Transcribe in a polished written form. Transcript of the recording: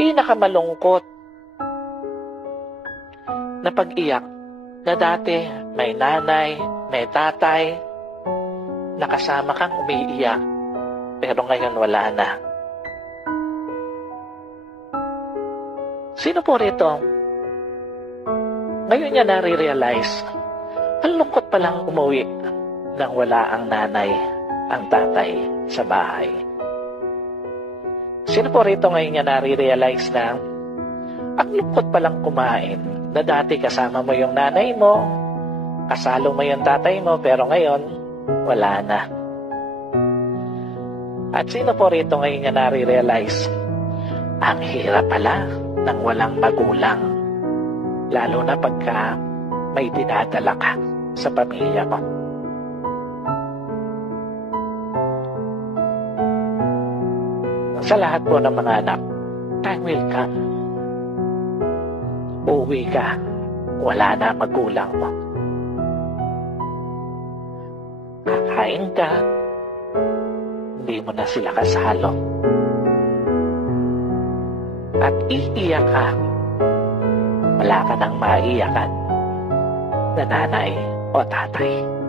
pinakamalungkot na pag-iyak na dati may nanay, may tatay, nakasama kang umiiyak, pero ngayon wala na. Sino po rito? Ngayon niya nare-realize, ang lungkot palang umuwi nang wala ang nanay, ang tatay sa bahay. Sino po rito ngayon niya nare-realize na ang lungkot palang kumain na dati kasama mo yung nanay mo, kasalo mo yung tatay mo, pero ngayon, wala na. At sino po rito ngayon niya nare-realize, ang hirap pala ng walang magulang, lalo na pagka may dinadala ka sa pamilya mo. Sa lahat po ng mga anak, time will come. Uuwi ka, wala na magulang mo. Kakain ka, hindi mo na sila kasalo. At iiyak ka, wala ka nang maiyakan na nanay o tatay.